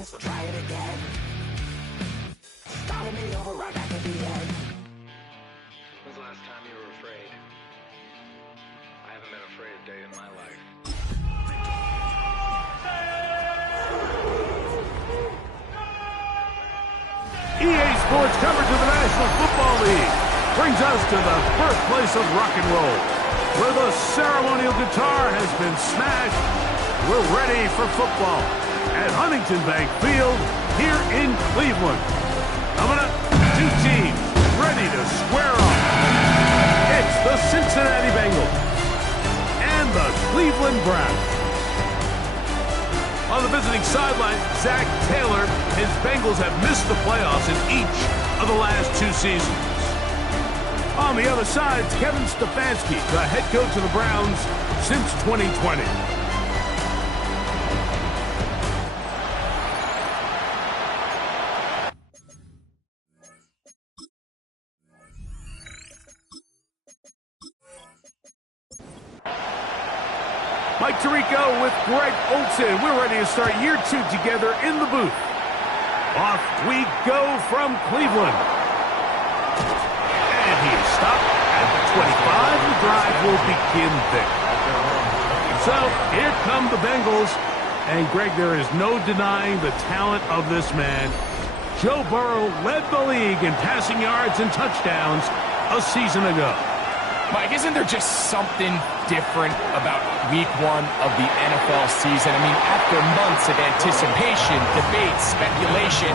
once, try it again. Started me over right back at the end. When's the last time you were afraid? I haven't been afraid a day in my life. EA Sports coverage of the National Football League brings us to the birthplace of rock and roll, where the ceremonial guitar has been smashed. We're ready for football at Huntington Bank Field here in Cleveland. Coming up, two teams ready to square off. It's the Cincinnati Bengals and the Cleveland Browns. On the visiting sideline, Zach Taylor, his Bengals have missed the playoffs in each of the last two seasons. On the other side, it's Kevin Stefanski, the head coach of the Browns since 2020. Mike Tirico with Greg Olsen. We're ready to start year two together in the booth. Off we go from Cleveland. And he is stopped at the 25. The drive will begin there. So here come the Bengals. And Greg, there is no denying the talent of this man. Joe Burrow led the league in passing yards and touchdowns a season ago. Mike, isn't there just something different about week one of the NFL season? I mean, after months of anticipation, debate, speculation,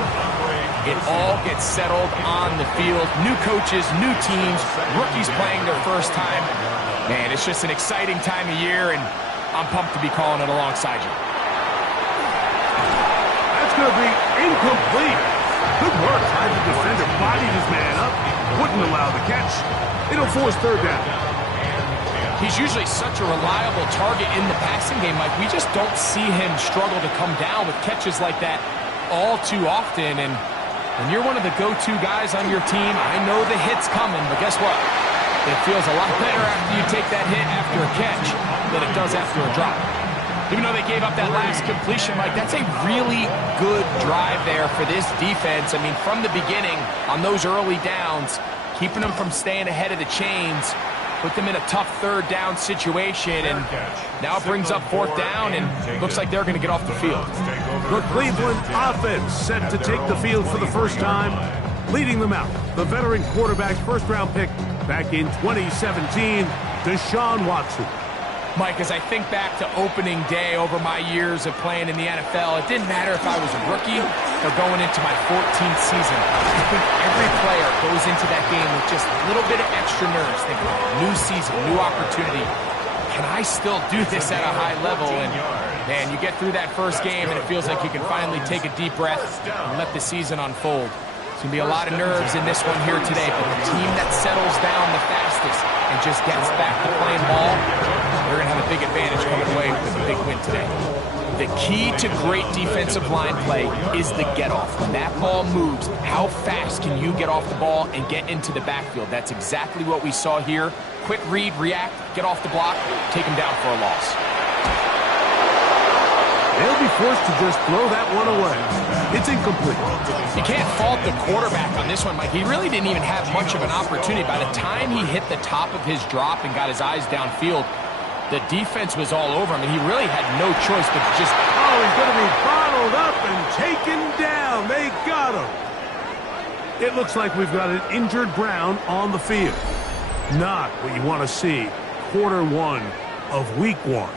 it all gets settled on the field. New coaches, new teams, rookies playing their first time. Man, it's just an exciting time of year, and I'm pumped to be calling it alongside you. That's going to be incomplete. Good work. Tried the defender, bodied his man up, wouldn't allow the catch. It'll force third down. He's usually such a reliable target in the passing game, Mike. We just don't see him struggle to come down with catches like that all too often. And when you're one of the go-to guys on your team, I know the hit's coming, but guess what? It feels a lot better after you take that hit after a catch than it does after a drop. Even though they gave up that last completion, Mike, that's a really good drive there for this defense. I mean, from the beginning, on those early downs, keeping them from staying ahead of the chains, put them in a tough third down situation, and now it brings up fourth down, and looks like they're going to get off the field. The Cleveland offense set to take the field for the first time, leading them out. The veteran quarterback, first-round pick back in 2017, Deshaun Watson. Mike, as I think back to opening day over my years of playing in the NFL, it didn't matter if I was a rookie or going into my 14th season. I think every player goes into that game with just a little bit of extra nerves, thinking, new season, new opportunity. Can I still do this at a high level? And, man, you get through that first game, and it feels like you can finally take a deep breath and let the season unfold. It's going to be a lot of nerves in this one here today, but the team that settles down the fastest and just gets back to playing ball, they're going to have a big advantage coming away with a big win today. The key to great defensive line play is the get-off. When that ball moves, how fast can you get off the ball and get into the backfield? That's exactly what we saw here. Quick read, react, get off the block, take him down for a loss. They'll be forced to just throw that one away. It's incomplete. You can't fault the quarterback on this one, Mike. He really didn't even have much of an opportunity. By the time he hit the top of his drop and got his eyes downfield, the defense was all over him, and he really had no choice but to just... Oh, he's going to be bottled up and taken down. They got him. It looks like we've got an injured Brown on the field. Not what you want to see quarter one of week one.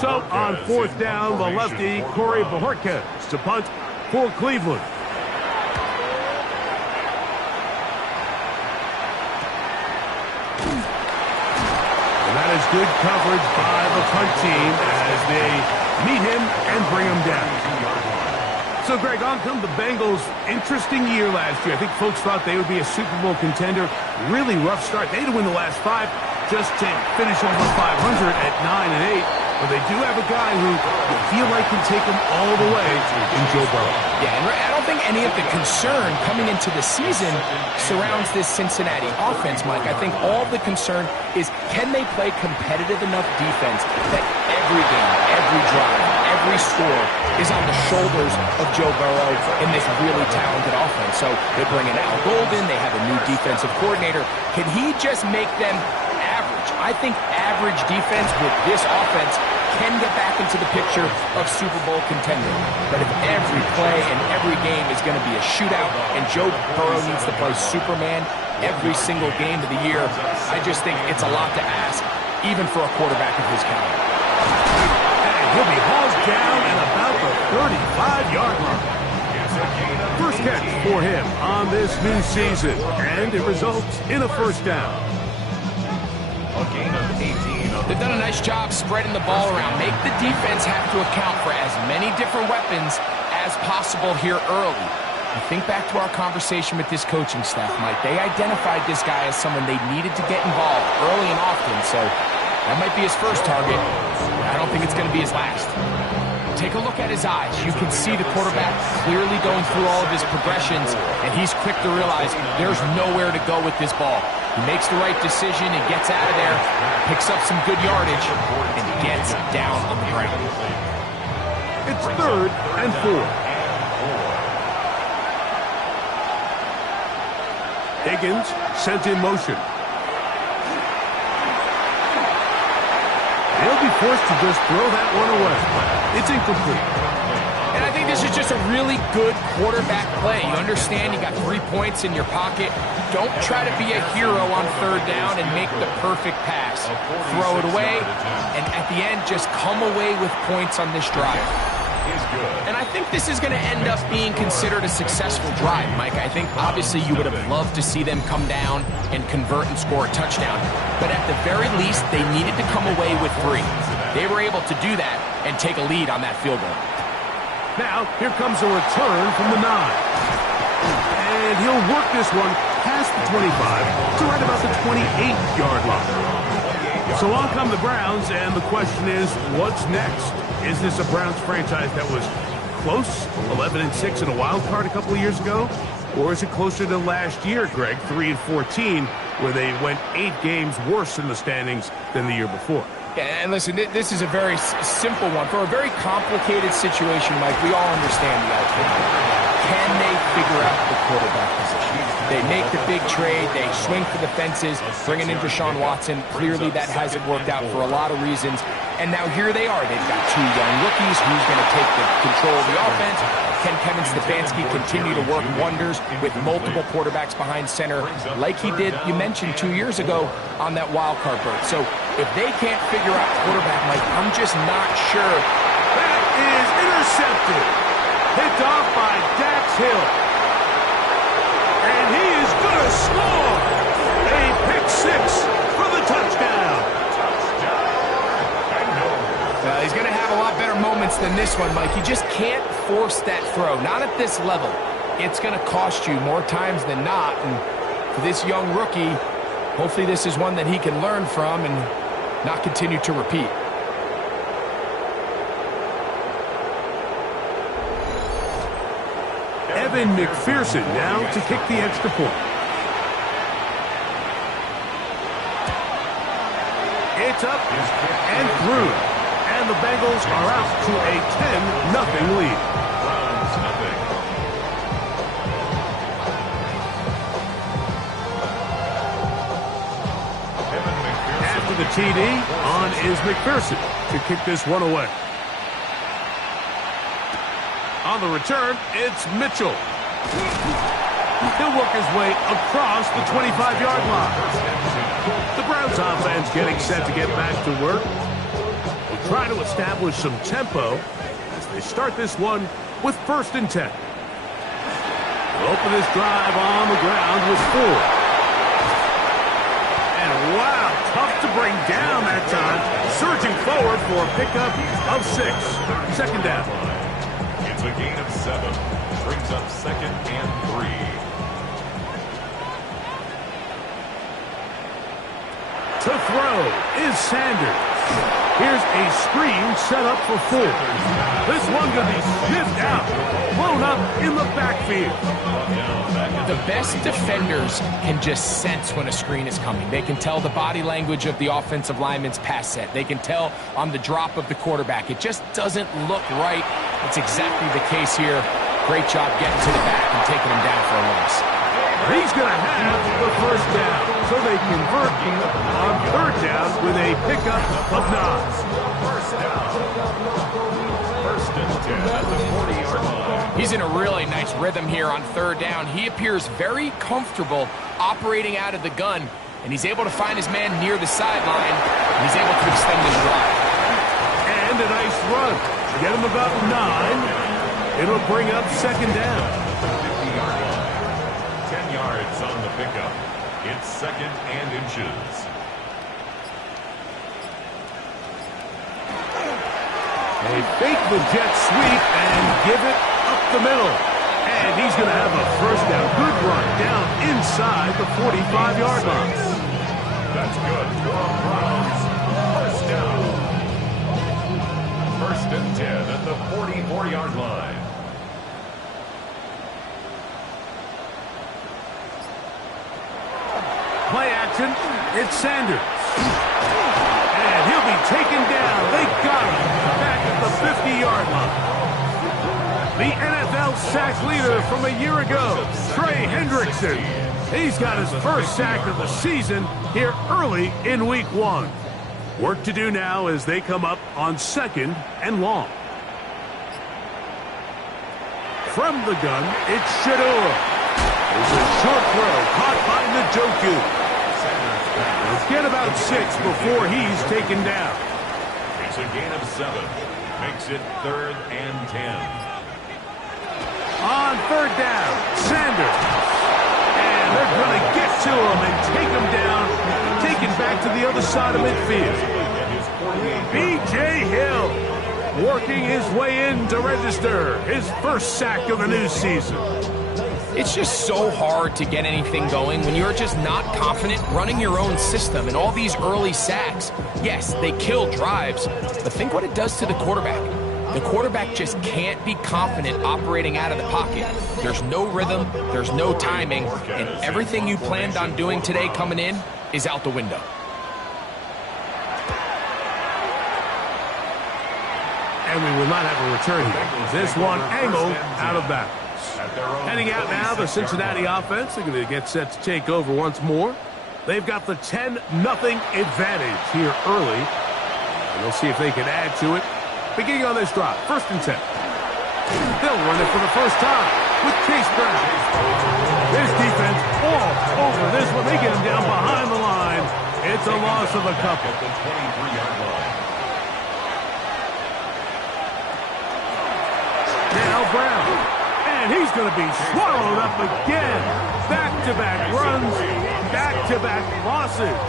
So on fourth down, the lefty, Corey Bojorquez to punt for Cleveland. And that is good coverage by the punt team as they meet him and bring him down. So, Greg, on come the Bengals. Interesting year last year. I think folks thought they would be a Super Bowl contender. Really rough start. They had to win the last 5. just to finish over 500 at 9-8. But they do have a guy who you feel like can take them all the way in Joe Burrow. Yeah, and I don't think any of the concern coming into the season surrounds this Cincinnati offense, Mike. I think all the concern is, can they play competitive enough defense that every game, every drive, every score is on the shoulders of Joe Burrow in this really talented offense. So they bring in Al Golden, they have a new defensive coordinator. Can he just make them average? I think average defense with this offense can get back into the picture of Super Bowl contender. But if every play and every game is going to be a shootout and Joe Burrow needs to play Superman every single game of the year, I just think it's a lot to ask, even for a quarterback of his caliber. And he'll be hauled down at about the 35-yard line. First catch for him on this new season, and it results in a first down. A gain of 18. They've done a nice job spreading the ball around. Make the defense have to account for as many different weapons as possible here early. I think back to our conversation with this coaching staff, Mike. They identified this guy as someone they needed to get involved early and often, so that might be his first target. I don't think it's going to be his last. Take a look at his eyes. You can see the quarterback clearly going through all of his progressions, and he's quick to realize there's nowhere to go with this ball. He makes the right decision and gets out of there, picks up some good yardage, and gets down on the ground. It's 3rd and 4. Higgins sent in motion. He'll be forced to just throw that one away. It's incomplete. And I think this is just a really good quarterback play. You understand you got 3 points in your pocket. Don't try to be a hero on 3rd down and make the perfect pass. Throw it away, and at the end, just come away with points on this drive. And I think this is going to end up being considered a successful drive, Mike. I think obviously you would have loved to see them come down and convert and score a touchdown. But at the very least, they needed to come away with 3. They were able to do that and take a lead on that field goal. Now, here comes a return from the 9. And he'll work this one past the 25 to right about the 28-yard line. So on come the Browns, and the question is, what's next? Is this a Browns franchise that was close, 11-6 in a wild card a couple of years ago? Or is it closer to last year, Greg, 3-14, where they went 8 games worse in the standings than the year before? Yeah, and listen, this is a very simple one. For a very complicated situation, Mike, we all understand the outcome. Can they figure out the quarterback position? They make the big trade, they swing for the fences, bringing in Deshaun Watson. Clearly that hasn't worked out for a lot of reasons. And now here they are. They've got 2 young rookies. Who's going to take the control of the offense? Can Kevin Stefanski continue to work wonders with multiple quarterbacks behind center like he did, you mentioned, 2 years ago on that wild card berth? So if they can't figure out quarterback, Mike, I'm just not sure. That is intercepted. Picked off by Dax Hill. And he is going to score. A pick 6 for the touchdown. He's going to have a lot better moments than this one, Mike. You just can't force that throw. Not at this level. It's going to cost you more times than not. And for this young rookie, hopefully this is one that he can learn from and not continue to repeat. Evan McPherson now to kick the extra point. It's up and through. And the Bengals are out to a 10-0 lead. After the TD, on is McPherson to kick this one away. On the return, it's Mitchell. He'll work his way across the 25-yard line. The Browns offense getting set to get back to work. We'll try to establish some tempo as they start this one with 1st and 10. We'll open this drive on the ground with 4. And wow, tough to bring down that time. Surging forward for a pickup of 6. 2nd down. It's a gain of 7. Brings up 2nd and 3. To throw is Sanders. Here's a screen set up for 4. This one going to be sniffed out, blown up in the backfield. The best defenders can just sense when a screen is coming. They can tell the body language of the offensive lineman's pass set. They can tell on the drop of the quarterback. It just doesn't look right. It's exactly the case here. Great job getting to the back and taking him down for a loss. He's going to have the first down, so they convert on 3rd down with a pickup of 9. First down. First and 10 at the 40-yard line. He's in a really nice rhythm here on 3rd down. He appears very comfortable operating out of the gun, and he's able to find his man near the sideline, and he's able to extend his drive. And a nice run. Get him about 9. It'll bring up 2nd down. 50-yard line. 10 yards on the pickup. It's 2nd and inches. They fake the jet sweep and give it up the middle. And he's going to have a first down. Good run down inside the 45-yard line. That's good for Browns. First down. First and 10 at the 44-yard line. Play action. It's Sanders. And he'll be taken down. They got him back at the 50-yard line. The NFL sack leader from a year ago, Trey Hendrickson. He's got his first sack of the season here early in week 1. Work to do now as they come up on 2nd and long. From the gun, it's Shador. There's a short throw caught by Njoku. He'll get about 6 before he's taken down. It's a gain of 7. Makes it 3rd and 10. On 3rd down, Sanders. And they're going to get to him and take him down, take it back to the other side of midfield. B.J. Hill working his way in to register his first sack of the new season. It's just so hard to get anything going when you're just not confident running your own system. And all these early sacks, yes, they kill drives, but think what it does to the quarterback. The quarterback just can't be confident operating out of the pocket. There's no rhythm, there's no timing, and everything you planned on doing today coming in is out the window. And we will not have a return here. This one angled out of bounds. Heading out now, the Cincinnati offense. They're going to get set to take over once more. They've got the 10-0 advantage here early. And they'll see if they can add to it. Beginning on this drive, 1st and 10. They'll run it for the first time with Chase Brown. This defense all over this one. They get him down behind the line. It's a loss of a couple. At the 23-yard line. Now Brown. And he's going to be swallowed up again. Back-to-back runs, back-to-back losses.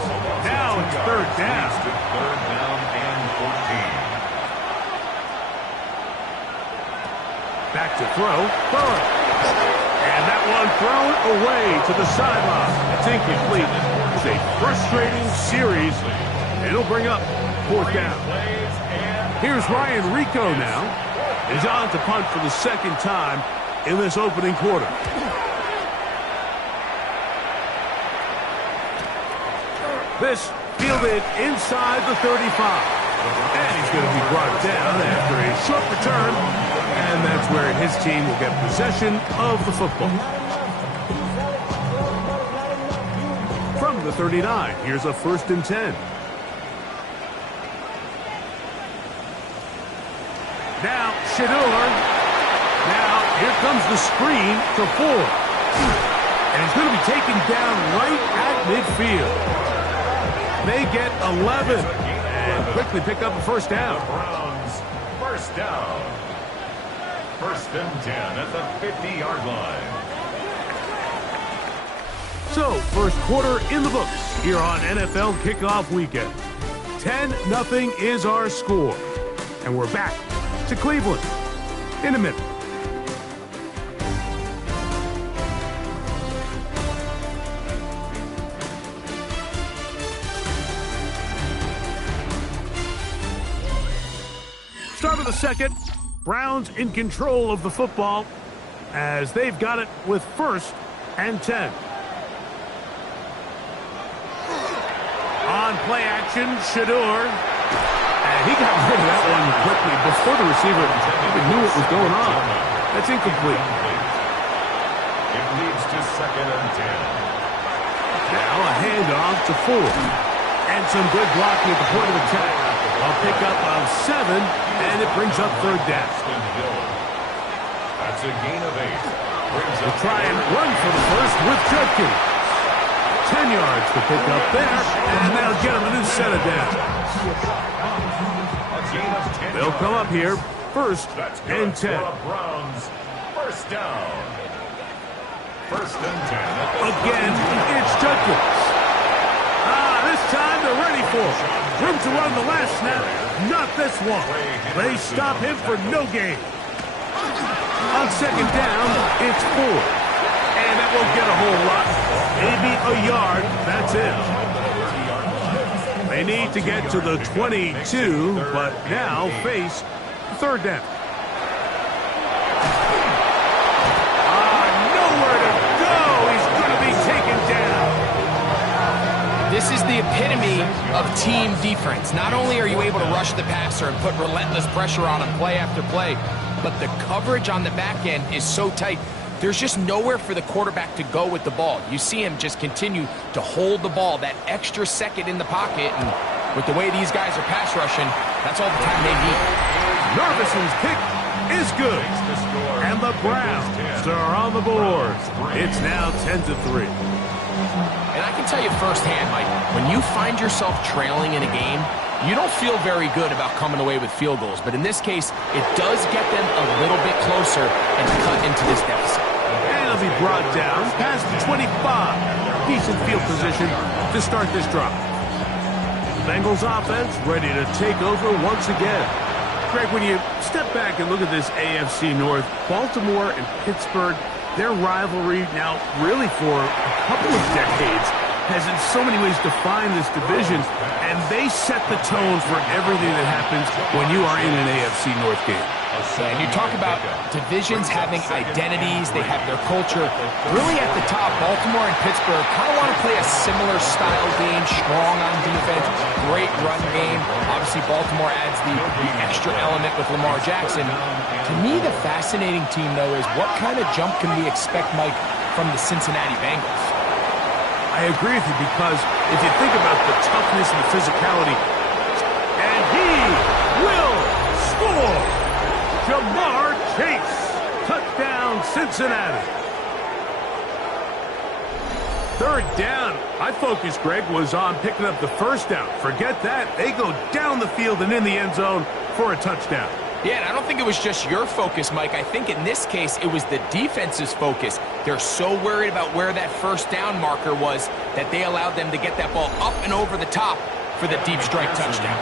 Now it's 3rd down. 3rd down and 14. Back to throw. And that one thrown away to the sideline. It's incomplete. It's a frustrating series. It'll bring up 4th down. Here's Ryan Rico now. He's on to punt for the 2nd time in this opening quarter. This fielded inside the 35. And he's going to be brought down after a short return. And that's where his team will get possession of the football. From the 39, here's a 1st and 10. Now, Shador. Now, here comes the screen to 4. And he's going to be taken down right at midfield. They get 11 and quickly pick up a 1st down. Browns, 1st down. 1st and 10 at the 50-yard line. So, first quarter in the books here on NFL Kickoff Weekend. 10-0 is our score. And we're back to Cleveland in a minute. Start of the second. Browns in control of the football as they've got it with 1st and 10. On play action, Shador. And he got rid of that one quickly before the receiver even knew what was going on. That's incomplete. It leads to 2nd and 10. Now a handoff to Ford. And some good blocking at the point of attack. A pickup of 7, and it brings up 3rd down. That's a gain of 8. We'll try and run for the first with Judkins. 10 yards to pick up there, and that'll get him a new set of downs. They'll come up here, 1st and 10. Browns, 1st down. 1st and 10. Again, it's Judkins. This time they're ready for it. Room to run the last snap, not this one. They stop him for no gain. On 2nd down, it's Ford. And that won't get a whole lot. Maybe a yard, that's it. They need to get to the 22, but now face 3rd down. Nowhere to go. He's going to be taken down. This is the epitome of team defense. Not only are you able to rush the passer and put relentless pressure on him play after play, but the coverage on the back end is so tight. There's just nowhere for the quarterback to go with the ball. You see him just continue to hold the ball that extra second in the pocket, and with the way these guys are pass rushing, that's all the time they need. Nervous's kick is good, and the Browns are on the board. It's now 10-3. And I can tell you firsthand, Mike, when you find yourself trailing in a game, you don't feel very good about coming away with field goals. But in this case, it does get them a little bit closer and cut into this deficit. And it'll be brought down past the 25. Decent field position to start this drive. Bengals offense ready to take over once again. Greg, when you step back and look at this AFC North, Baltimore and Pittsburgh, their rivalry now really for a couple of decades has in so many ways defined this division, and they set the tone for everything that happens when you are in an AFC North game. And you talk about divisions having identities, they have their culture. Really at the top, Baltimore and Pittsburgh kind of want to play a similar style game, strong on defense, great run game. Obviously, Baltimore adds the extra element with Lamar Jackson. To me, the fascinating team, though, is what kind of jump can we expect, Mike, from the Cincinnati Bengals? I agree with you, because if you think about the toughness and the physicality, and he will score! Jamar Chase, touchdown Cincinnati. 3rd down. My focus, Greg, was on picking up the 1st down. Forget that. They go down the field and in the end zone for a touchdown. Yeah, and I don't think it was just your focus, Mike. I think in this case, it was the defense's focus. They're so worried about where that 1st down marker was that they allowed them to get that ball up and over the top for the deep strike touchdown.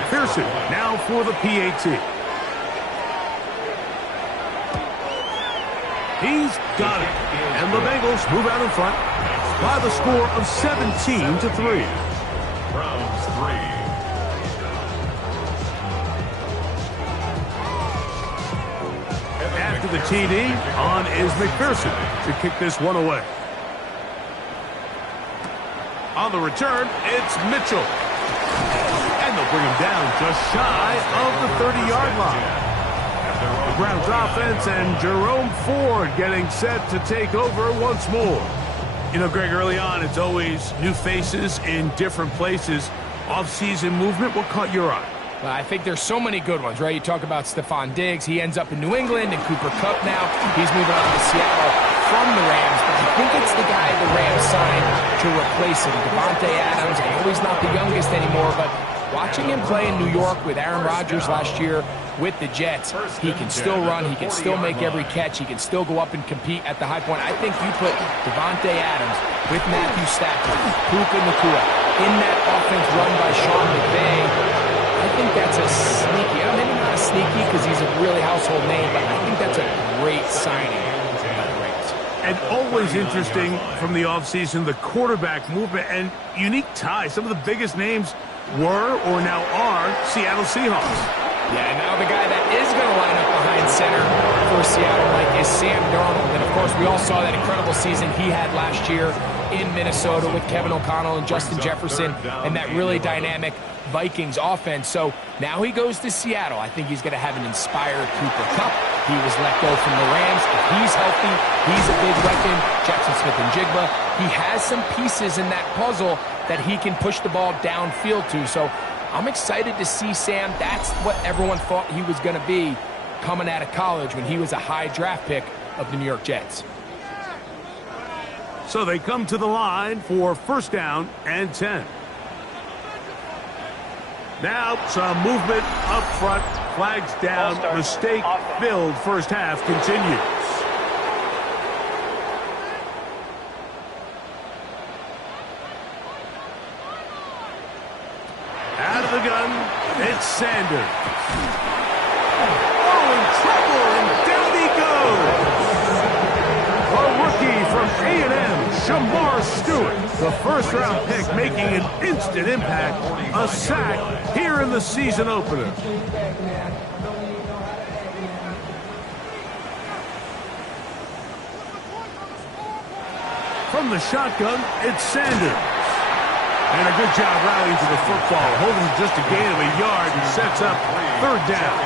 McPherson now for the PAT. He's got it. And the Bengals move out in front by the score of 17-3. Browns 3. After the TD, on is McPherson to kick this one away. On the return, it's Mitchell. And they'll bring him down just shy of the 30-yard line. The Browns offense and Jerome Ford getting set to take over once more. You know, Greg, early on, it's always new faces in different places. Off-season movement, what caught your eye? Well, I think there's so many good ones, right? You talk about Stephon Diggs. He ends up in New England, and Cooper Kupp now. He's moving on to Seattle from the Rams. But I think it's the guy the Rams signed to replace him, Davante Adams. I know he's not the youngest anymore, but watching him play in New York with Aaron Rodgers last year with the Jets, he can still run. He can still make every catch. He can still go up and compete at the high point. I think you put Davante Adams with Matthew Stafford, Puka Nacua, in that offense run by Sean McVay. I think that's a sneaky, maybe not a sneaky because he's a really household name, but I think that's a great signing by the Rams. And always interesting from the offseason, the quarterback movement and unique ties. Some of the biggest names were or now are Seattle Seahawks. Yeah, now the guy that is going to line up behind center for Seattle, Mike, is Sam Darnold. And, of course, we all saw that incredible season he had last year in Minnesota with Kevin O'Connell and Justin Jefferson and that really dynamic Vikings offense. So now he goes to Seattle. I think he's going to have an inspired Cooper Kupp. He was let go from the Rams. If he's healthy, he's a big weapon. Jackson Smith-Njigba. He has some pieces in that puzzle that he can push the ball downfield to. So I'm excited to see Sam. That's what everyone thought he was going to be coming out of college when he was a high draft pick of the New York Jets. So they come to the line for first down and 10. Now some movement up front. Flags down. Mistake-filled first half continues. Out of the gun, it's Sanders. Oh, in trouble, and down he goes. A rookie from A&M, Shamar Stewart, the first-round pick, making an instant impact, a sack here in the season opener. From the shotgun, it's Sanders. And a good job rallying to the football, holding just a gain of a yard and sets up third down.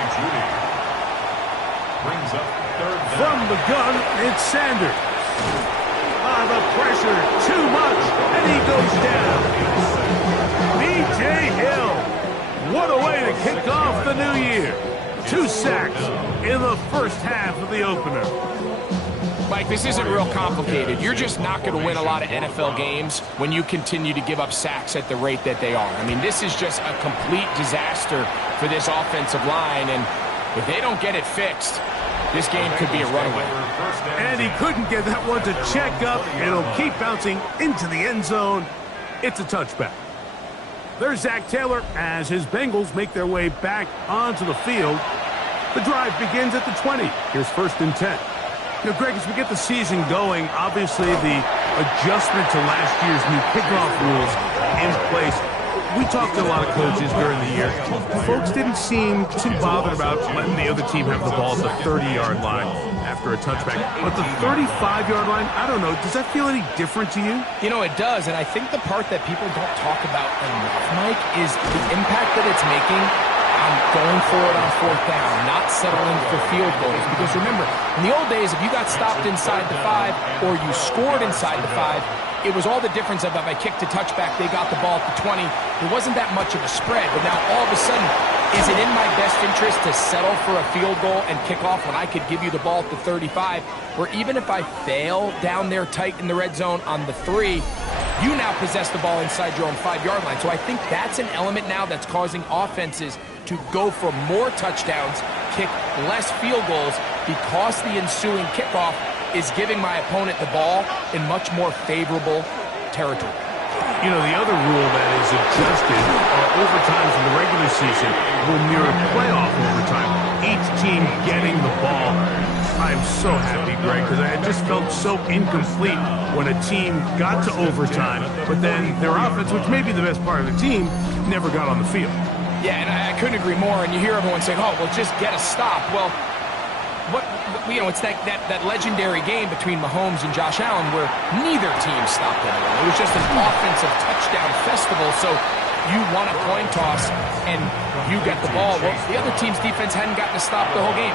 From the gun, it's Sanders. The pressure, too much, and he goes down. B.J. Hill, what a way to kick off the new year. 2 sacks in the first half of the opener. Mike, this isn't real complicated. You're just not going to win a lot of NFL games when you continue to give up sacks at the rate that they are. I mean, this is just a complete disaster for this offensive line, and if they don't get it fixed, this game could be a runaway. And he couldn't get that one to check up. It'll keep bouncing into the end zone. It's a touchback. There's Zach Taylor as his Bengals make their way back onto the field. The drive begins at the 20. Here's first and 10. You know, Greg, as we get the season going, obviously the adjustment to last year's new kickoff rules in place. We talked to a lot of coaches during the year. Folks didn't seem too bothered about letting the other team have the ball at the 30-yard line after a touchback. But the 35-yard line, I don't know, does that feel any different to you? You know, it does, and I think the part that people don't talk about enough, Mike, is the impact that it's making on going for it on fourth down, not settling for field goals. Because remember, in the old days, if you got stopped inside the 5 or you scored inside the 5, it was all the difference of if I kicked a touchback, they got the ball at the 20. It wasn't that much of a spread, but now all of a sudden, is it in my best interest to settle for a field goal and kick off when I could give you the ball at the 35, where even if I fail down there tight in the red zone on the 3, you now possess the ball inside your own 5-yard line. So I think that's an element now that's causing offenses to go for more touchdowns, kick less field goals, because the ensuing kickoff is giving my opponent the ball in much more favorable territory. You know, the other rule that is adjusted are overtimes in the regular season will mirror playoff overtime, each team getting the ball. I'm so happy, Greg, because I just felt so incomplete when a team got to overtime, but then their offense, which may be the best part of the team, never got on the field. Yeah, and I couldn't agree more, and you hear everyone saying, oh, well, just get a stop. Well, it's that legendary game between Mahomes and Josh Allen where neither team stopped anyone. It was just an offensive touchdown festival. So you won a coin toss and you get the ball. Well, the other team's defense hadn't gotten to stop the whole game.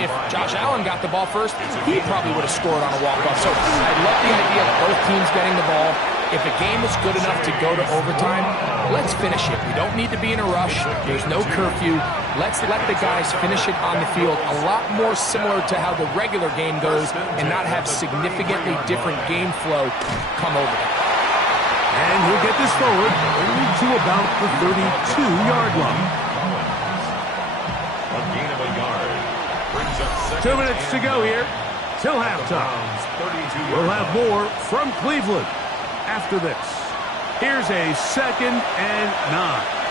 If Josh Allen got the ball first, he probably would have scored on a walk-off. So I love the idea of both teams getting the ball. If a game is good enough to go to overtime, let's finish it. We don't need to be in a rush. There's no curfew. Let's let the guys finish it on the field. A lot more similar to how the regular game goes and not have significantly different game flow come over it. And he'll get this forward only to about the 32-yard line. A gain of a yard. Brings up 2 minutes to go here till halftime. We'll have more from Cleveland after this. Here's a 2nd and 9.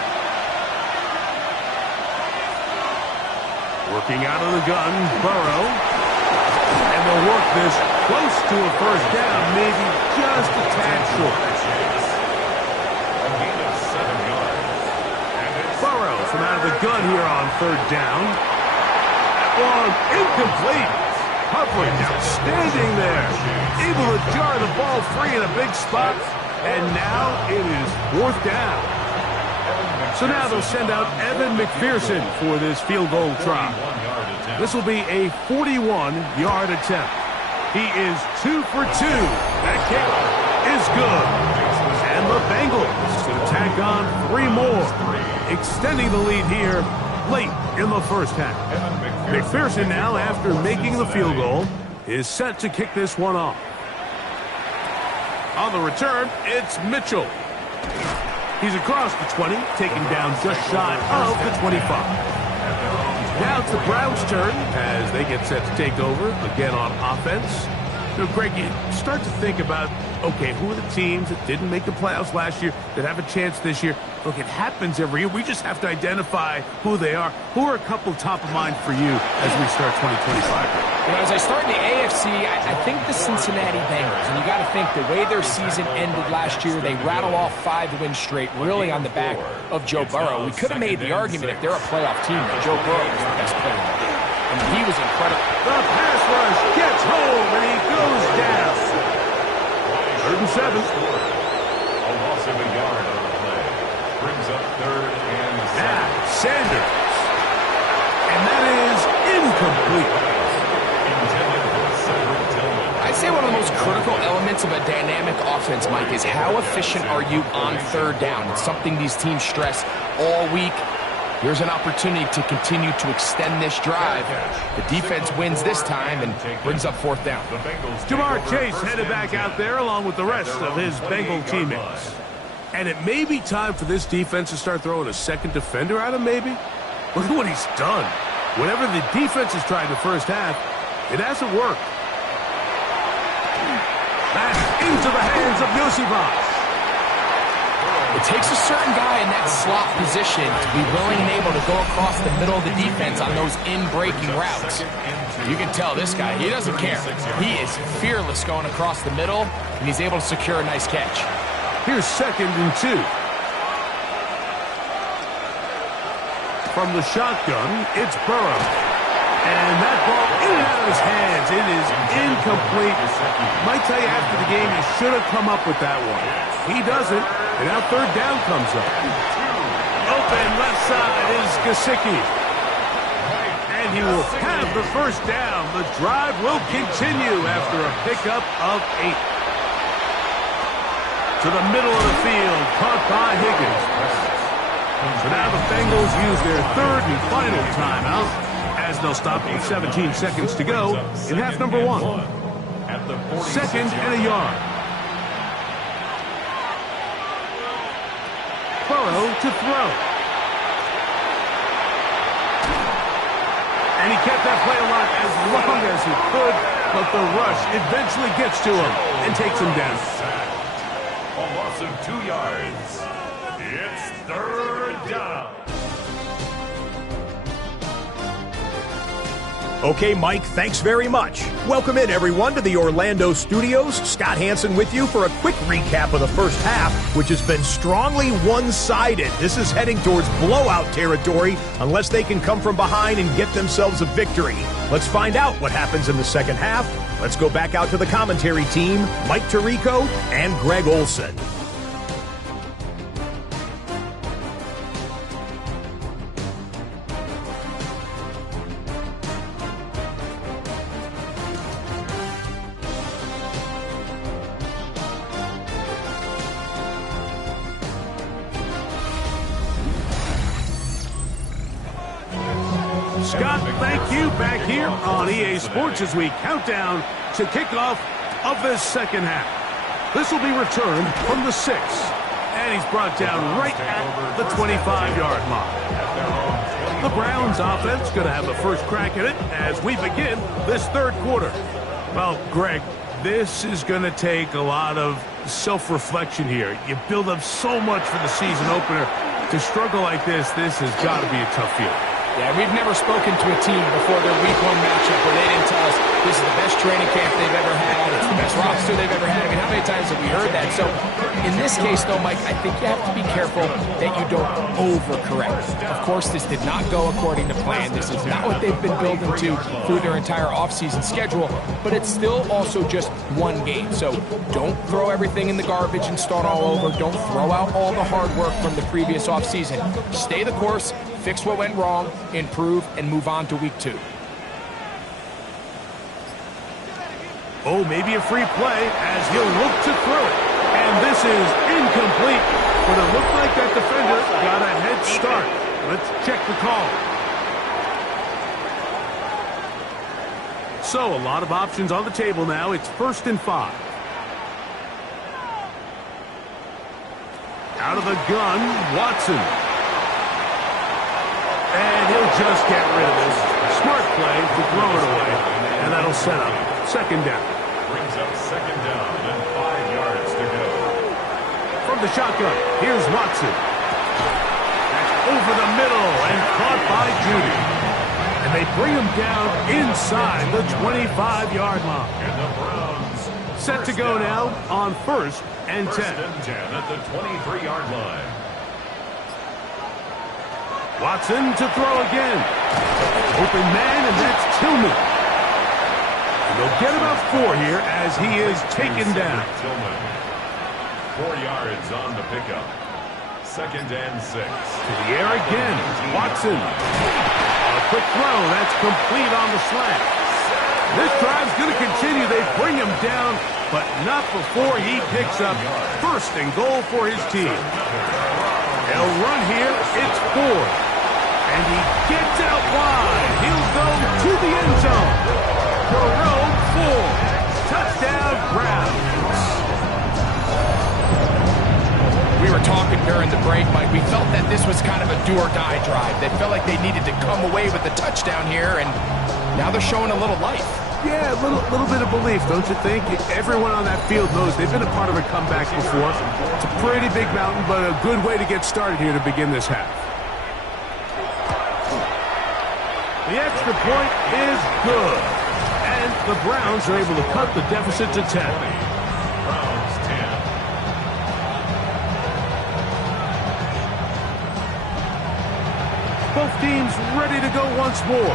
Working out of the gun, Burrow. And they'll work this close to a first down, maybe just a tad short. a gain of 7 yards. Burrow from out of the gun here on third down. Ball incomplete. Hovering, outstanding there. Able to jar the ball free in a big spot. And now it is fourth down. So now they'll send out Evan McPherson for this field goal try. This will be a 41-yard attempt. He is 2 for 2. That kick is good. And the Bengals to tack on 3 more, extending the lead here late in the first half. McPherson now, after making the field goal, is set to kick this one off. On the return, it's Mitchell. He's across the 20, taken down just shy of the 25. Now it's the Browns' turn as they get set to take over again on offense. You know, Greg, you start to think about, okay, who are the teams that didn't make the playoffs last year that have a chance this year? Look, it happens every year. We just have to identify who they are. Who are a couple top of mind for you as we start 2025? You know, as I start in the AFC, I think the Cincinnati Bengals. And you got to think the way their season ended last year, they rattled off 5 wins straight, really on the back of Joe Burrow. We could have made the argument if they're a playoff team that Joe Burrow was the best player in the league. I mean, he was incredible. The pass rush gets home, and he goes down. 3rd and 7. A loss of a yard on the play. Brings up 3rd and 7. Now, Sanders. And that is incomplete. I'd say one of the most critical elements of a dynamic offense, Mike, is how efficient are you on 3rd down? It's something these teams stress all week. Here's an opportunity to continue to extend this drive. The defense wins this time and brings up 4th down. Jamar Chase headed back out there along with the rest of his Bengal teammates. And it may be time for this defense to start throwing a second defender at him, maybe? Look at what he's done. Whatever the defense has tried the first half, it hasn't worked. That's into the hands of Yosivas. It takes a certain guy in that slot position to be willing and able to go across the middle of the defense on those in-breaking routes. You can tell this guy, he doesn't care. He is fearless going across the middle, and he's able to secure a nice catch. Here's 2nd and 2. From the shotgun, it's Burrow. And that ball in and out of his hands. It is incomplete. Might tell you after the game, he should have come up with that one. He doesn't, and now 3rd down comes up. Open left side is Gesicki. And he will have the 1st down. The drive will continue after a pickup of 8. To the middle of the field, caught by Higgins. So now the Bengals use their 3rd and final timeout, as they'll stop with 17 seconds to go in half number 1. 2nd and a yard. Burrow to throw. And he kept that play alive as long as he could, but the rush eventually gets to him and takes him down. A loss of 2 yards. It's 3rd down. Okay, Mike, thanks very much. Welcome in, everyone, to the Orlando studios. Scott Hansen with you for a quick recap of the first half, which has been strongly one-sided. This is heading towards blowout territory unless they can come from behind and get themselves a victory. Let's find out what happens in the second half. Let's go back out to the commentary team, Mike Tirico and Greg Olson. Scott, thank you back here on EA Sports as we count down to kickoff of this second half. This will be returned from the 6, and he's brought down right at the 25-yard line. The Browns offense going to have the first crack at it as we begin this 3rd quarter. Well, Greg, this is going to take a lot of self-reflection here. You build up so much for the season opener. To struggle like this has got to be a tough feeling. Yeah, we've never spoken to a team before their week 1 matchup where they didn't tell us this is the best training camp they've ever had, it's the best roster they've ever had. I mean, how many times have we heard that? So in this case, though, Mike, I think you have to be careful that you don't overcorrect. Of course, this did not go according to plan. This is not what they've been building to through their entire offseason schedule, but it's still also just one game. So don't throw everything in the garbage and start all over. Don't throw out all the hard work from the previous offseason. Stay the course, fix what went wrong, improve, and move on to week 2. Oh, maybe a free play as he'll look to throw it. And this is incomplete. But it looked like that defender got a head start. Let's check the call. So, a lot of options on the table now. It's 1st and 5. Out of the gun, Watson. And he'll just get rid of this. Smart play to throw it away. And that'll set up 2nd down. Brings up 2nd down and 5 yards to go. From the shotgun, here's Watson. That's over the middle and caught by Judy. And they bring him down inside the 25-yard line. And the Browns Set to go now on 1st and 10. 1st and 10 at the 23-yard line. Watson to throw again. Open man, and that's Tillman. And they'll get about 4 here as he is taken down. Tillman. 4 yards on the pickup. 2nd and 6. To the air again. Watson. A quick throw. That's complete on the slant. This drive's going to continue. They bring him down, but not before he picks up 1st and goal for his team. They'll run here. It's 4. And he gets out wide. He'll go to the end zone. Jerome Ford. Touchdown, Browns. We were talking during the break, Mike. We felt that this was kind of a do-or-die drive. They felt like they needed to come away with the touchdown here, and now they're showing a little life. Yeah, a little bit of belief, don't you think? Everyone on that field knows they've been a part of a comeback before. It's a pretty big mountain, but a good way to get started here to begin this half. The extra point is good. And the Browns are able to cut the deficit to 10. Browns 10. Both teams ready to go once more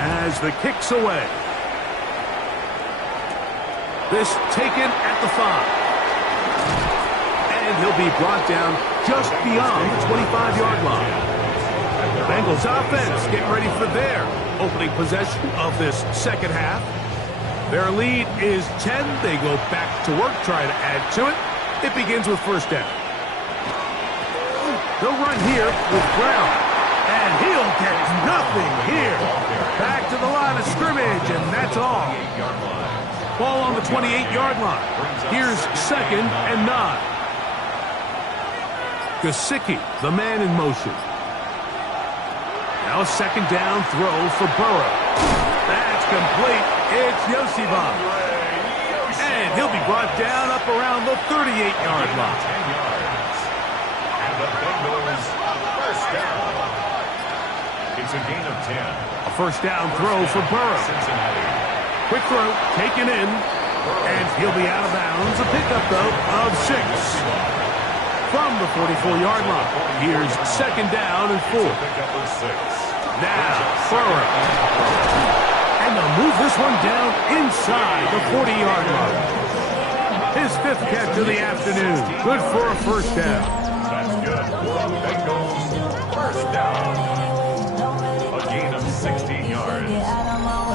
as the kick's away. This taken at the 5. And he'll be brought down just beyond the 25-yard line. Bengals offense getting ready for their opening possession of this 2nd half. Their lead is 10. They go back to work, trying to add to it. It begins with 1st down. They'll run here with Brown. And he'll get nothing here. Back to the line of scrimmage, and that's all. Ball on the 28-yard line. Here's 2nd and 9. Gesicki, the man in motion. Now a 2nd down throw for Burrow. That's complete. It's Yosivon. And he'll be brought down up around the 38-yard line. 10 yards. And the Bengals 1st down. It's a gain of 10. A 1st down throw for Burrow. Cincinnati. Quick throw, taken in, and he'll be out of bounds. A pickup, though, of 6. From the 44-yard line. Here's 2nd down and 4. Pickup of 6. Now, Burrow. And they'll move this one down inside the 40-yard line. His 5th catch of the afternoon. Good for a 1st down. That's good. Bengals 1st down. A gain of 16 yards.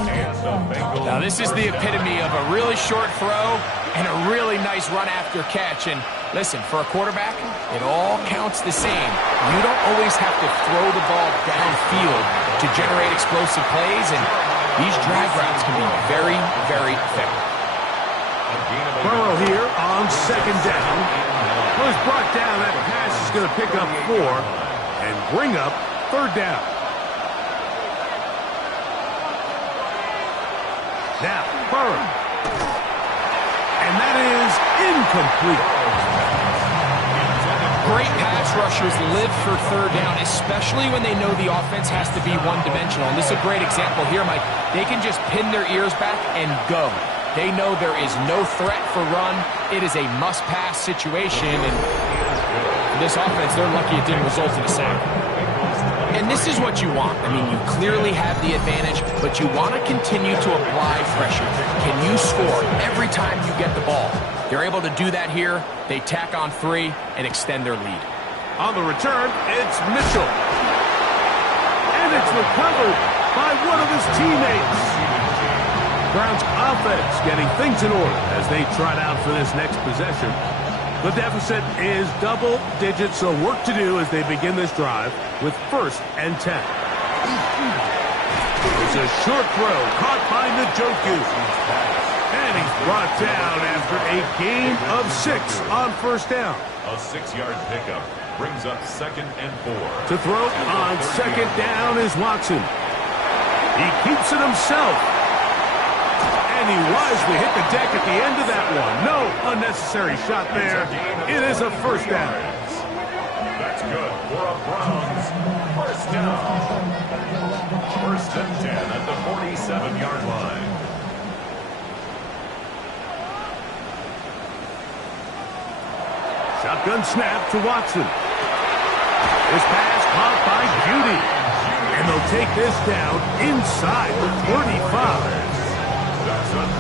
And the Bengals. Now, this is the epitome of a really short throw and a really nice run after catch. And listen, for a quarterback, it all counts the same. You don't always have to throw the ball downfield to generate explosive plays, and these drag routes can be very, very effective. Burrow here on 2nd down. Was brought down. That pass is going to pick up 4 and bring up 3rd down. Now, Burrow. And that is incomplete. great pass rushers live for third down, especially when they know the offense has to be one-dimensional. And this is a great example here, Mike. They can just pin their ears back and go. They know there is no threat for run. It is a must-pass situation, and for this offense, they're lucky it didn't result in a sack. And this is what you want. I mean, you clearly have the advantage, but you want to continue to apply pressure. Can you score every time you get the ball? They're able to do that here. They tack on 3 and extend their lead. On the return, it's Mitchell. And it's recovered by one of his teammates. Browns offense getting things in order as they trot out for this next possession. The deficit is double digits, so work to do as they begin this drive with 1st and 10. It's a short throw caught by Njoku. And he's brought down after a gain of 6 on 1st down. A 6-yard pickup brings up 2nd and 4. To throw on 2nd down is Watson. He keeps it himself. And he wisely hit the deck at the end of that one. No unnecessary shot there. It is a 1st down. That's good for a Browns 1st down. 1st and 10 at the 47-yard line. Shotgun snap to Watson. This pass caught by Beauty. And they'll take this down inside the 35.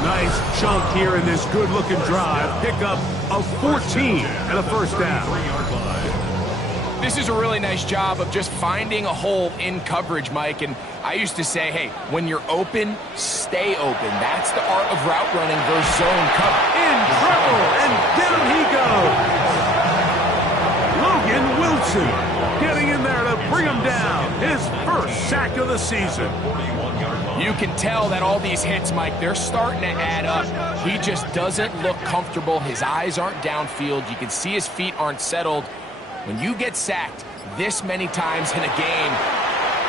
Nice chunk here in this good-looking drive. Pickup of 14 and a 1st down. This is a really nice job of just finding a hole in coverage, Mike. And I used to say, hey, when you're open, stay open. That's the art of route running versus zone cover. In trouble, and down he goes. Logan Wilson getting in there to bring him down. His 1st sack of the season. You can tell that all these hits, Mike, they're starting to add up. He just doesn't look comfortable. His eyes aren't downfield. You can see his feet aren't settled. When you get sacked this many times in a game,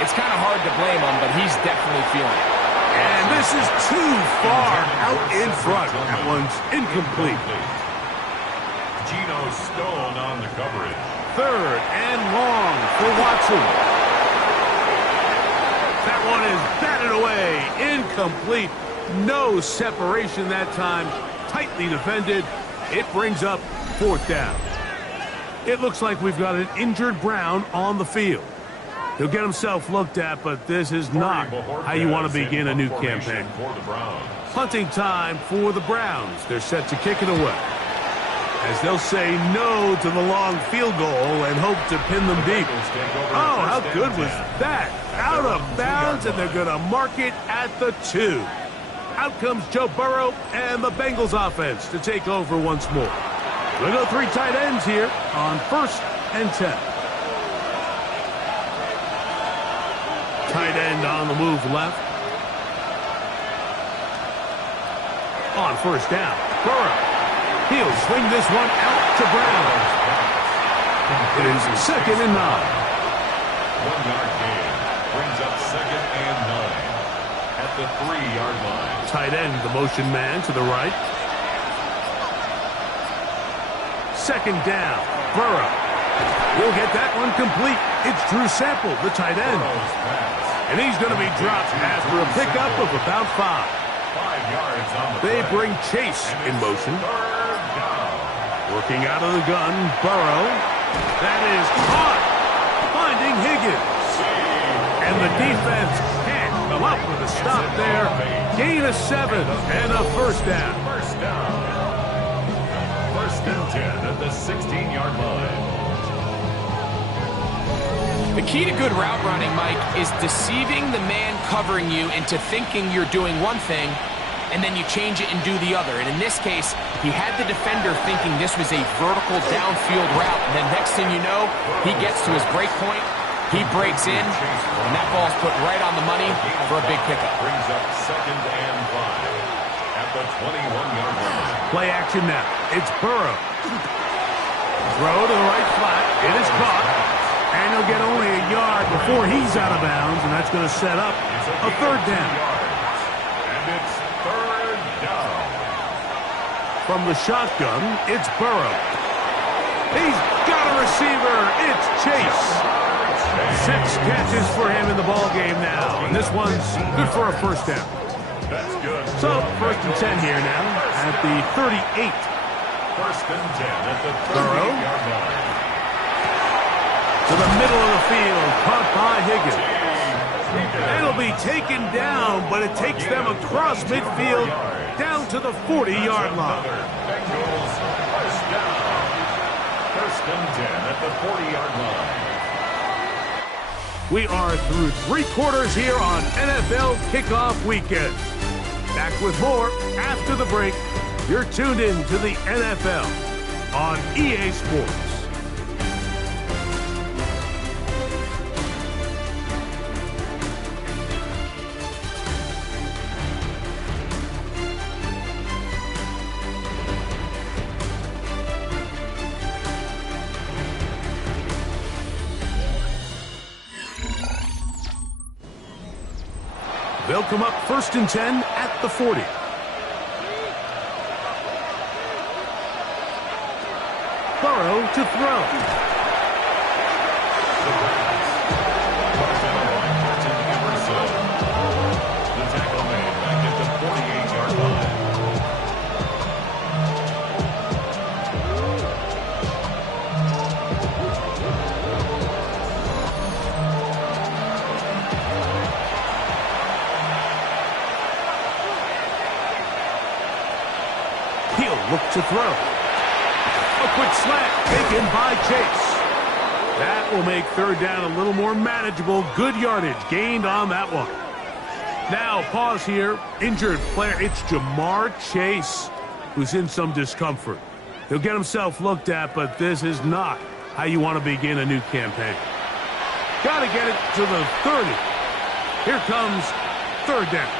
it's kind of hard to blame him, but he's definitely feeling it. And this is too far out in front. That one's incomplete. Geno Stone on the coverage. 3rd and long for Watson. That one is batted away. Incomplete. No separation that time. Tightly defended. It brings up 4th down. It looks like we've got an injured Brown on the field. He'll get himself looked at, but this is not how you want to begin a new campaign. Punting time for the Browns. They're set to kick it away, as they'll say no to the long field goal and hope to pin them deep. Oh, how good was that? Out of bounds, and they're going to mark it at the 2. Out comes Joe Burrow and the Bengals offense to take over once more. We'll go 3 tight ends here on 1st and 10. Tight end on the move left. On 1st down, Burrow. He'll swing this one out to Brown. It is 2nd and 9. 1-yard gain brings up 2nd and 9 at the 3-yard line. Tight end, the motion man to the right. 2nd down, Burrow. We'll get that one complete. It's Drew Sample, the tight end. And he's going to be dropped after a pickup of about 5. 5 yards on the They play. bring Chase in motion. 3rd down. Working out of the gun, Burrow. That is caught. Finding Higgins. And the defense can't come up with a stop there. Gain of 7 and a 1st down. 1st down. 1st and 10 at the 16-yard line. The key to good route running, Mike, is deceiving the man covering you into thinking you're doing one thing, and then you change it and do the other. And in this case, he had the defender thinking this was a vertical downfield route. And then next thing you know, he gets to his break point, he breaks in, and that ball's put right on the money for a big pickup. Brings up 2nd and 5 at the 21-yard line. Play action now. It's Burrow. Throw to the right flat. It is caught. And he'll get only a yard before he's out of bounds, and that's going to set up a 3rd down. And it's 3rd down. From the shotgun, it's Burrow. He's got a receiver. It's Chase. 6 catches for him in the ball game now. And this one's good for a first down. That's good. So, first and 10 here now at the 38. First and 10 at the Burrow. 38-yard line. To the middle of the field, caught by Higgins. It'll be taken down, but it takes them across midfield down to the 40-yard line. Bengals first down. First and 10 at the 40-yard line. We are through 3 quarters here on NFL Kickoff Weekend. Back with more after the break. You're tuned in to the NFL on EA Sports. They'll come up first and 10 at the 40. Burrow to throw. The tackle made back at the 48-yard line. He'll look to throw. A quick slant taken by Chase. That will make third down a little more manageable. Good yardage gained on that one. Now, pause here. Injured player. It's Jamar Chase who's in some discomfort. He'll get himself looked at, but this is not how you want to begin a new campaign. Got to get it to the 30. Here comes third down.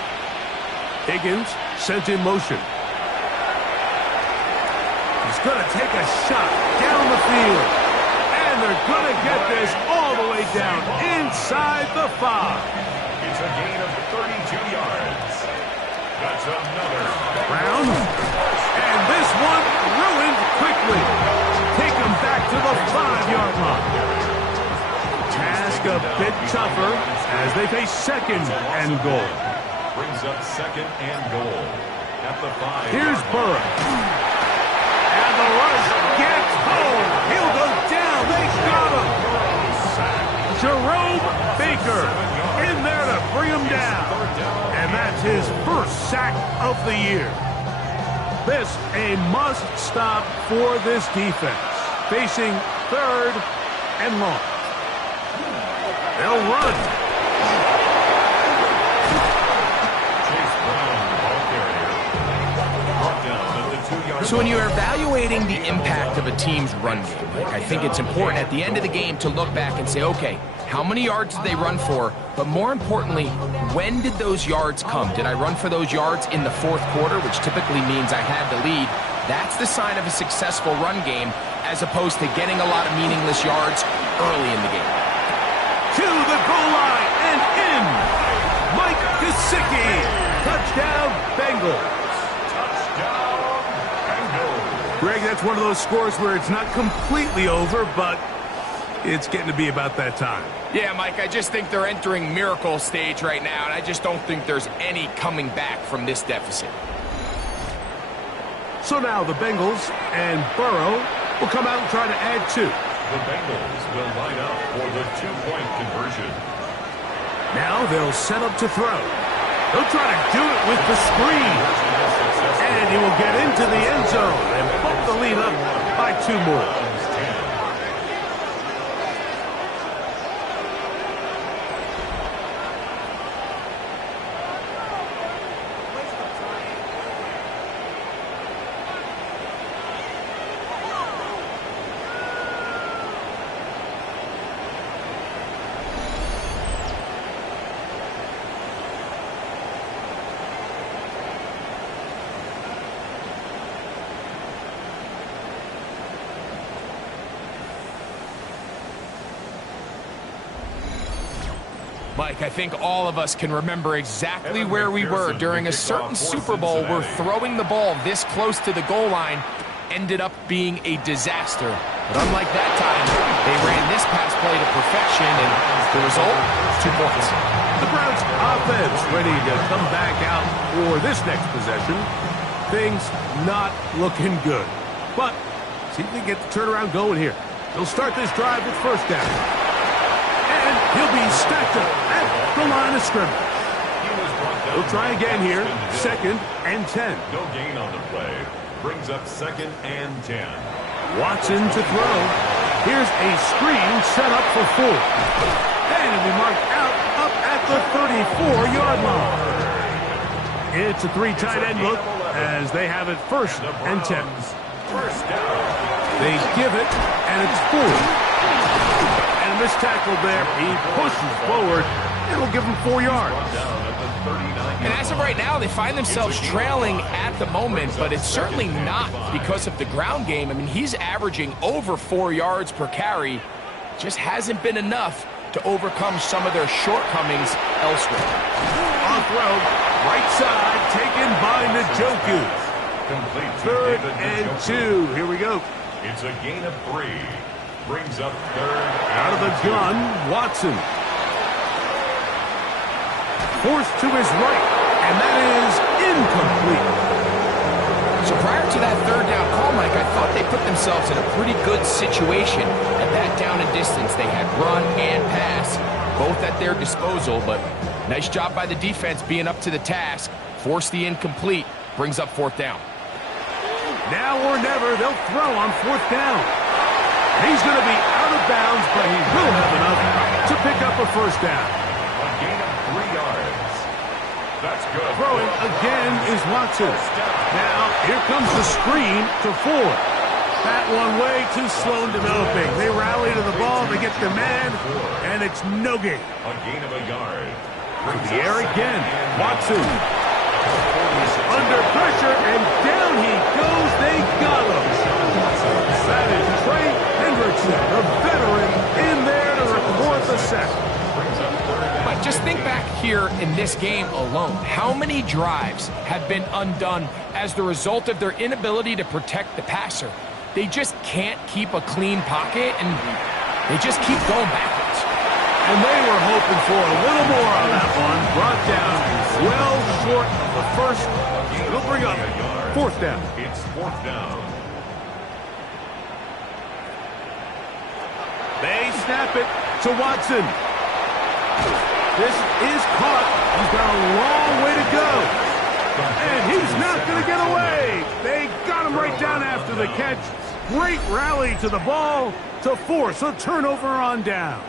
Higgins sent in motion. He's going to take a shot down the field. And they're going to get this all the way down inside the 5. It's a gain of 32 yards. That's another. Brown. And this one ruined quickly. Take him back to the 5-yard line. Task a bit tougher as they face second and goal. Brings up second and goal at the 5. Here's Burrow. And the rush gets home. He'll go down. They got him. Jerome Baker in there to bring him down. And that's his first sack of the year. This a must-stop for this defense. Facing third and long. They'll run. So when you're evaluating the impact of a team's run game, I think it's important at the end of the game to look back and say, okay, how many yards did they run for? But more importantly, when did those yards come? Did I run for those yards in the fourth quarter, which typically means I had the lead? That's the sign of a successful run game, as opposed to getting a lot of meaningless yards early in the game. To the goal line and in. Mike Gesicki. Touchdown, Bengals. Greg, that's one of those scores where it's not completely over, but it's getting to be about that time. Yeah, Mike, I just think they're entering miracle stage right now, and I just don't think there's any coming back from this deficit. So now the Bengals and Burrow will come out and try to add 2. The Bengals will line up for the 2-point conversion. Now they'll set up to throw. They'll try to do it with the screen. And he will get into the end zone and bump the lead up by 2 more. Mike, I think all of us can remember exactly where we were during a certain Super Bowl where throwing the ball this close to the goal line ended up being a disaster. But unlike that time, they ran this pass play to perfection, and the result, 2 points. The Browns offense ready to come back out for this next possession. Things not looking good. But see if they get the turnaround going here. They'll start this drive with first down. And he'll be stacked up at the line of scrimmage. He'll try again here. 2nd and 10. No gain on the play. Brings up 2nd and 10. Watson to throw. Here's a screen set up for 4. And it'll be marked out up at the 34-yard line. It's a 3 tight end look as they have it 1st and 10. First down. They give it, and it's 4. And a missed tackle there. He pushes forward. It'll give him 4 yards. And as of right now, they find themselves trailing at the moment, but it's certainly not because of the ground game. I mean, he's averaging over 4 yards per carry. Just hasn't been enough to overcome some of their shortcomings elsewhere. On throw, right side, taken by Njoku. Complete to 3rd David and Njoku. 2. Here we go. It's a gain of 3. Brings up 3rd Out of the and 2. gun, Watson. Forced to his right, and that is incomplete. So prior to that 3rd down call, Mike, I thought they put themselves in a pretty good situation at that down and distance. They had run and pass, both at their disposal, but nice job by the defense being up to the task. Force the incomplete, brings up 4th down. Now or never, they'll throw on 4th down. He's going to be out of bounds, but he will have enough to pick up a 1st down. A gain of 3 yards. That's good. Throwing again is Watson. Now, here comes the screen to 4. That one way too slow in developing. They rally to the ball, they get the man, and it's no gain. A gain of a yard. The air again. Watson. Under pressure, and down he goes. They got him. That is Trey Hendrickson, the veteran, in there to record the sack. But just think back here in this game alone. How many drives have been undone as the result of their inability to protect the passer? They just can't keep a clean pocket, and they just keep going backwards. And they were hoping for a little more on that one. Brought down well short of the first. It'll bring up 4th down. It's 4th down. They snap it to Watson. This is caught. He's got a long way to go. And he's not going to get away. They got him right down after the catch. Great rally to the ball to force a turnover on down.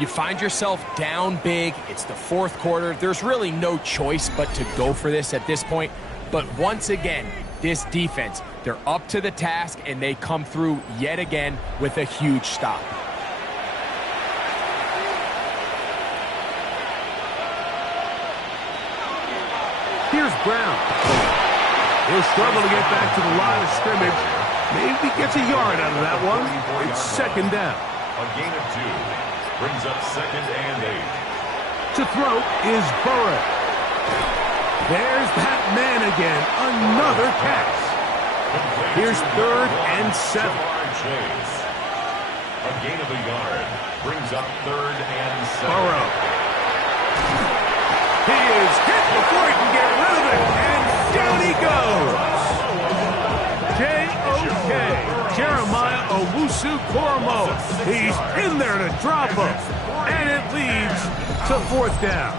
You find yourself down big. It's the 4th quarter. There's really no choice but to go for this at this point. But once again, this defense, they're up to the task, and they come through yet again with a huge stop. Here's Brown. He'll struggle to get back to the line of scrimmage. Maybe gets a yard out of that one. It's 2nd down. A gain of 2. Brings up 2nd and 8. To throw is Burrow. There's that man again. Another pass. Here's 3rd and 7. Chase. A gain of a yard. Brings up 3rd and 7. Burrow. He is hit before he can get rid of it. And down he goes. J.O.K. Jeremiah Owusu-Koramoah. He's in there to drop him. And it leads to 4th down.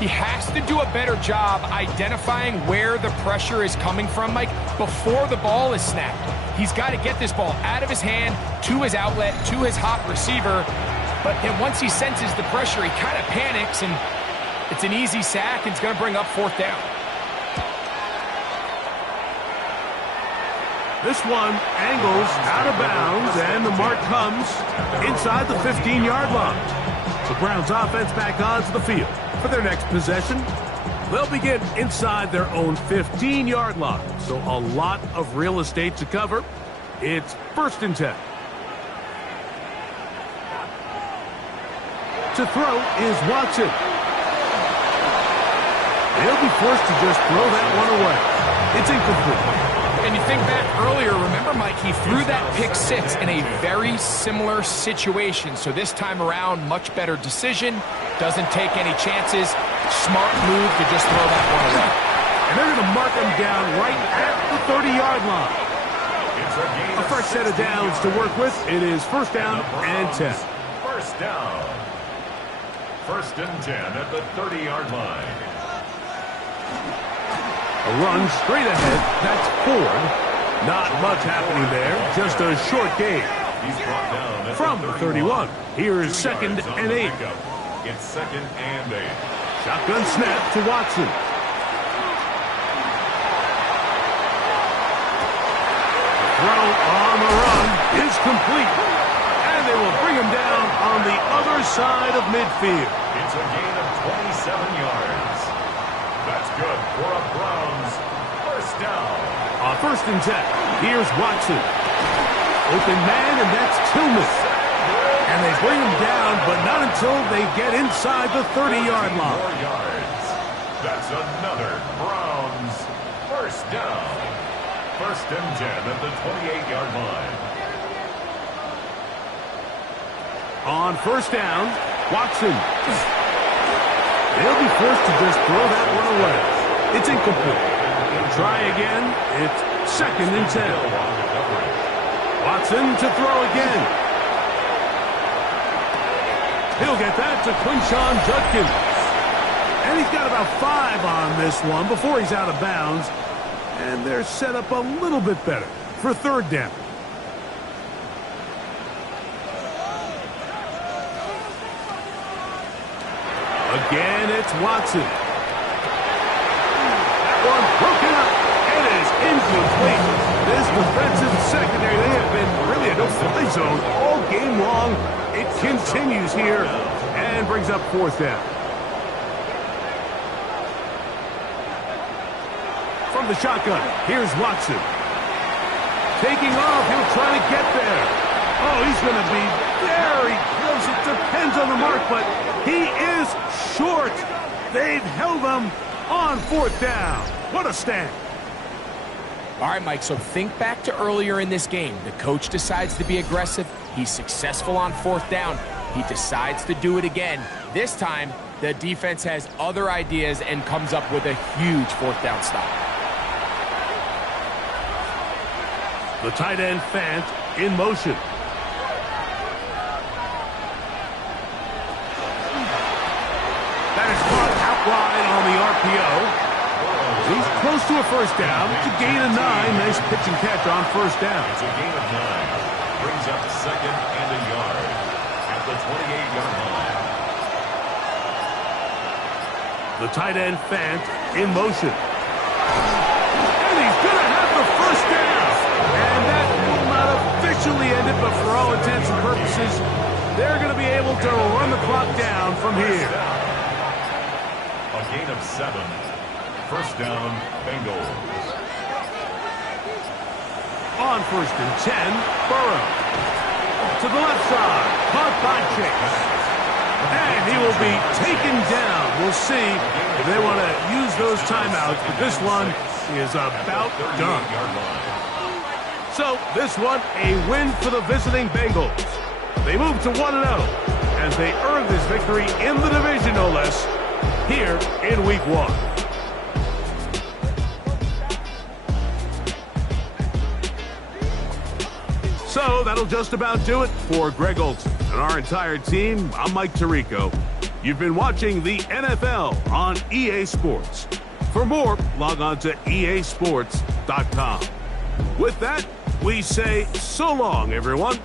He has to do a better job identifying where the pressure is coming from, Mike, before the ball is snapped. He's got to get this ball out of his hand, to his outlet, to his hot receiver. But then once he senses the pressure, he kind of panics, and it's an easy sack, and it's going to bring up 4th down. This one angles out of bounds, and the mark comes inside the 15-yard line. The Browns offense back onto the field for their next possession. They'll begin inside their own 15-yard line, so a lot of real estate to cover. It's 1st and 10. To throw is Watson. He'll be forced to just throw that one away. It's incomplete. And you think back earlier, remember, Mike, he threw that pick six in a very similar situation. So this time around, much better decision. Doesn't take any chances. Smart move to just throw that one away. And they're going to mark him down right at the 30-yard line. A fresh set of downs to work with. It is first down and 10. First down. First and 10 at the 30-yard line. A run straight ahead. That's Ford. Not much happening there. Just a short gain. He's brought down at From the 31. Here is second and 8. It's second and 8. Shotgun snap to Watson. Throw on the run is complete. And they will bring him down on the other side of midfield. It's a gain of 27 yards. That's good for a Browns first down. On first and 10, here's Watson. Open man, and that's Tillman. And they bring him down, but not until they get inside the 30-yard line. 4 yards. That's another Browns first down. First and 10 at the 28-yard line. On first down, Watson. They'll be forced to just throw that one away. It's incomplete. Try again. It's second and 10. Watson to throw again. He'll get that to Quinshon Judkins. And he's got about 5 on this one before he's out of bounds. And they're set up a little bit better for third down. Again, it's Watson. That one broken up. It is incomplete. This defensive secondary, they have been really a no-fly zone all game long. It continues here and brings up fourth down. From the shotgun, here's Watson. Taking off, he'll try to get there. Oh, he's going to be very close. It depends on the mark, but he is short. They've held him on fourth down. What a stand. All right, Mike, so think back to earlier in this game. The coach decides to be aggressive. He's successful on fourth down. He decides to do it again. This time, the defense has other ideas and comes up with a huge fourth down stop. The tight end Fant in motion. That is caught out wide on the RPO. He's close to a first down. It's a gain of 9. Nice pitch and catch on first down. It's a gain of 9. Brings up second and a yard at the 28-yard line. The tight end Fant in motion. And he's going to have the first down. And that will not officially end it, but for all intents and purposes, they're going to be able to run the clock down from here. A gain of 7. First down, Bengals. On first and 10, Burrow. To the left side, caught by Chase. And he will be taken down. We'll see if they want to use those timeouts, but this one is about done. So this one, a win for the visiting Bengals. They move to 1-0 as they earn this victory in the division, no less, here in Week 1. So that'll just about do it for Greg Olson and our entire team. I'm Mike Tirico. You've been watching the NFL on EA Sports. For more, log on to easports.com. With that, we say so long, everyone.